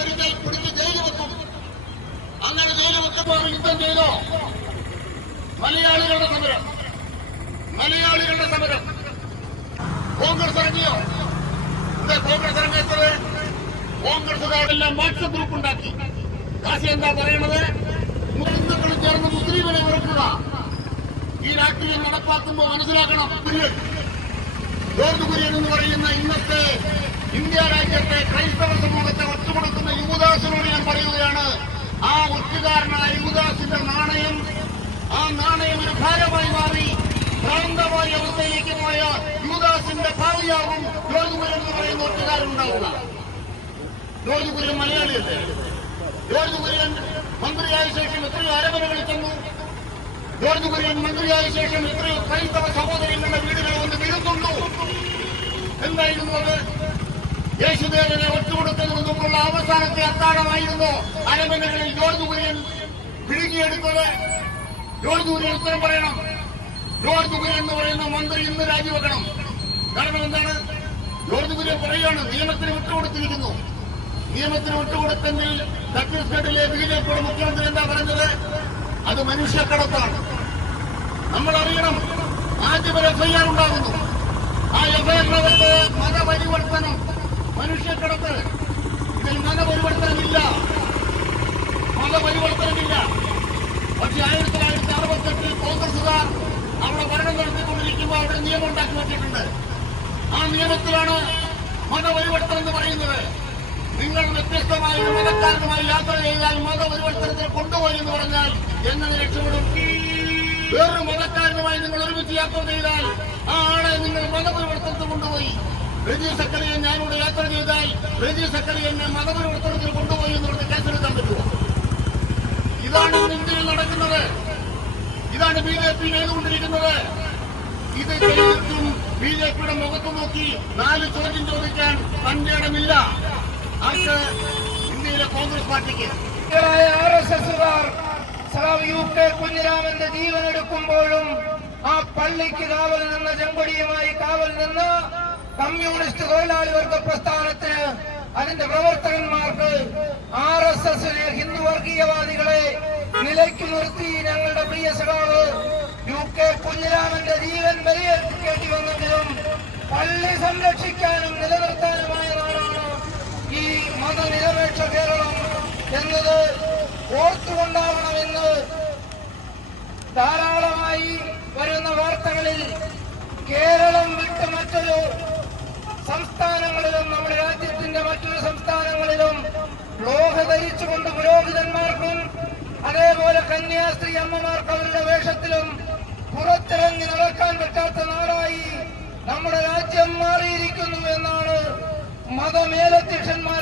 ഒരിക്കൽ പിടിച്ച് ജയിലിൽ വെക്കും. അങ്ങനെ ജയിലിൽ വെക്കുമ്പോൾ യുദ്ധം ചെയ്തോ? മലയാളികളുടെ സമരം, മലയാളികളുടെ സമരം. കോൺഗ്രസ് ഇറങ്ങിയോ? കോൺഗ്രസ് ഇറങ്ങിയത് കോൺഗ്രസുകാരെല്ലാം വാട്സപ്പ് ഗ്രൂപ്പ് ഉണ്ടാക്കി. കാശി എന്താ പറയണത്? ഹിന്ദുക്കൾ ചേർന്ന് മുസ്ലിമിനെ വെറുക്കുക. ഈ രാഷ്ട്രീയം നടപ്പാക്കുമ്പോൾ മനസ്സിലാക്കണം. ജോർജ് കുര്യൻ എന്ന് പറയുന്ന ഇന്നത്തെ ഇന്ത്യ രാജ്യത്തെ ക്രൈസ്തവ സമൂഹത്തെ ഒറ്റുകൊടുക്കുന്ന യുവദാസിനോട് ഞാൻ പറയുകയാണ്, ആ ഒറ്റുകാരനായ യുവദാസിന്റെ നാണയം, ആ നാണയം ഒരു ഭാരമായി മാറി ഭ്രാന്തമായ അവസ്ഥയിലേക്ക് പോയ യുവദാസിന്റെ ഭാവിയാവും ജോർജ് കുര്യൻ എന്ന് പറയുന്ന ഒറ്റുകാരുണ്ടാവുക. ജോർജ് കുര്യൻ മലയാളിയല്ലേ? ജോർജ് കുര്യൻ മന്ത്രിയായ ശേഷം എത്രയോ അരമനകളിൽ ചെന്നു. ജോർജ് കുര്യൻ മന്ത്രിയായ ശേഷം എത്രയോ ക്രൈസ്തവ സഹോദരങ്ങളുടെ വീടുകളിൽ വന്ന് വിരുന്നുണ്ടു. എന്തായിരുന്നു അത്? യേശുദേവനെ ഒറ്റുകൊടുത്തതിന് മുമ്പുള്ള അവസാനത്തെ അത്താഴമായിരുന്നു അരമനകളിൽ ജോർജ് കുര്യൻ വിഴുങ്ങിയെടുത്തത്. ജോർജ് കുര്യൻ ഉത്തരം പറയണം. ജോർജ് കുര്യൻ എന്ന് പറയുന്ന മന്ത്രി ഇന്ന് രാജിവെക്കണം. കാരണം എന്താണ്? ജോർജ് കുര്യൻ പറയുകയാണ്, നിയമത്തിന് വിട്ടുകൊടുത്തിരിക്കുന്നു. നിയമത്തിന് വിട്ടുകൊടുത്തെങ്കിൽ ഛത്തീസ്ഗഡിലെ ബിജെപിയുടെ മുഖ്യമന്ത്രി എന്താ പറഞ്ഞത്? അത് മനുഷ്യക്കടത്താണ്. നമ്മൾ അറിയണം, ആദ്യം ഒരു എഫ്ഐആർ ഉണ്ടാകുന്നു. ആ എഫ്ഐആറിനകത്ത് മതപരിവർത്തനം, മനുഷ്യക്കടത്ത്. ഇതിൽ മതപരിവർത്തനമില്ല, മതപരിവർത്തനമില്ല. പക്ഷെ 1968 കോൺഗ്രസുകാർ അവിടെ ഭരണം നടത്തിക്കൊണ്ടിരിക്കുമ്പോൾ അവിടെ നിയമം ഉണ്ടാക്കി വെച്ചിട്ടുണ്ട്. ആ നിയമത്തിലാണ് മതപരിവർത്തനം എന്ന് പറയുന്നത്. നിങ്ങൾ വ്യത്യസ്തമായ ഒരു മതക്കാരനുമായി യാത്ര ചെയ്താൽ മതപരിവർത്തനത്തിന് കൊണ്ടുപോയി എന്ന് പറഞ്ഞാൽ എങ്ങനെ രക്ഷപ്പെടും? വേറൊരു മതക്കാരനുമായി നിങ്ങൾ ഒരുമിച്ച് യാത്ര ചെയ്താൽ ആ ആളെ നിങ്ങൾ മതപരിവർത്തനത്തിന് കൊണ്ടുപോയി. റജി സക്കറിയെ ഞാനിവിടെ യാത്ര ചെയ്താൽ റജി സക്കറി എന്നെ മതപരിവർത്തനത്തിന് കൊണ്ടുപോയി എന്ന് പറഞ്ഞ് കേസെടുക്കാൻ പറ്റുമോ? ഇതാണ് ഇന്ത്യയിൽ നടക്കുന്നത്. ഇതാണ് BJP ചെയ്തുകൊണ്ടിരിക്കുന്നത്. ഇത് ചെയ്തിട്ടും BJPയുടെ മുഖത്ത് നോക്കി 4 ചോദ്യം ചോദിക്കാൻ തന്റെ ഇടമില്ല ആർക്ക്? ഇന്ത്യയിലെ കോൺഗ്രസ് പാർട്ടിക്ക്. RSSകാർ UK കുഞ്ഞിരാമന്റെ ജീവൻ എടുക്കുമ്പോഴും ആ പള്ളിക്ക് കാവൽ നിന്ന, ചെമ്പടിയുമായി കാവൽ നിന്ന കമ്മ്യൂണിസ്റ്റ് തൊഴിലാളി വർഗ പ്രസ്ഥാനത്തിന്, അതിന്റെ പ്രവർത്തകന്മാർക്ക്, RSSനെ, ഹിന്ദു വർഗീയവാദികളെ നിലയ്ക്ക് നിർത്തി ഞങ്ങളുടെ പ്രിയ സഖാവ് UK കുഞ്ഞിരാമന്റെ ജീവൻ ബലിയേൽപ്പിക്കേണ്ടി വന്നെങ്കിലും പള്ളി സംരക്ഷിക്കാനും നിലനിർത്താനുമായ നാടാണ് ഈ മതനിരപേക്ഷ കേരളം എന്നത് ഓർത്തുകൊണ്ടാവണമെന്ന് ധാരാളമായി വരുന്ന വാർത്തകളിൽ കേരളം വിട്ട് മറ്റൊരു സംസ്ഥാനങ്ങളിലും, നമ്മുടെ രാജ്യത്തിന്റെ മറ്റൊരു സംസ്ഥാനങ്ങളിലും ലോഹ ധരിച്ചുകൊണ്ട് പുരോഹിതന്മാർക്കും അതേപോലെ കന്യാസ്ത്രീ അമ്മമാർക്ക് അവരുടെ വേഷത്തിലും പുറത്തിറങ്ങി നടക്കാൻ പറ്റാത്ത നാടായി നമ്മുടെ രാജ്യം മാറിയിരിക്കുന്നു എന്നാണ് മതമേലധ്യക്ഷന്മാർ